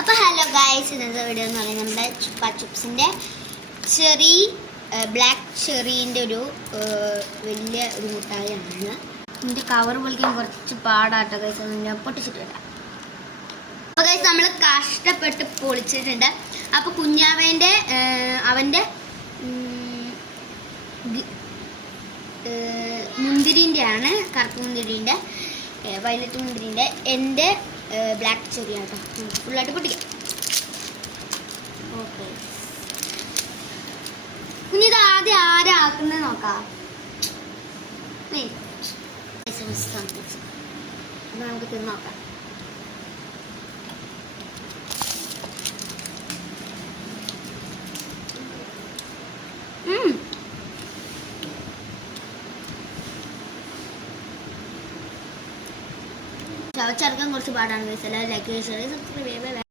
അപ്പോൾ hello guys, ഇന്നത്തെ video എന്ന് പറയുന്നത് നമ്മുടെ ചുപ്പാ ചുപ്സിൻ്റെ ചെറി ബ്ലാക്ക് ചെറീൻ്റെ ഒരു വലിയ ഒരു മുട്ടായിയാണ്. ഇതിൻ്റെ കവർ പൊളിക്കാൻ കുറച്ച് പാടാട്ടോ ഗൈസ്, അതിൻ്റെ പൊട്ടിച്ചിട്ട് വരാം. അപ്പോൾ ഗൈസ് നമ്മൾ കഷ്ടപ്പെട്ട് പൊളിച്ചിട്ടുണ്ട്. അപ്പോൾ കുഞ്ഞാവേൻ്റെ അവൻ്റെ മുന്തിരിൻ്റെ ആണ്, കറുപ്പ് മുന്തിരിൻ്റെ, വയലറ്റ് മുന്തിരിൻ്റെ, എൻ്റെ ബ്ലാക്ക് ചെറിയാണ് കേട്ടോ. ഫുള്ളായിട്ട് പൊട്ടിക്കാം. ഓക്കെ, കുഞ്ഞിത് ആദ്യം ആരാ ആക്കുന്നത് നോക്കാം. അപ്പം നമുക്ക് തിന്ന് നോക്കാം. ചവച്ചറക്കാൻ കുറച്ച് പാടാണ്. എല്ലാവരും ലൈക്ക്, ഷെയർ, സബ്സ്ക്രൈബ് ചെയ്യുക.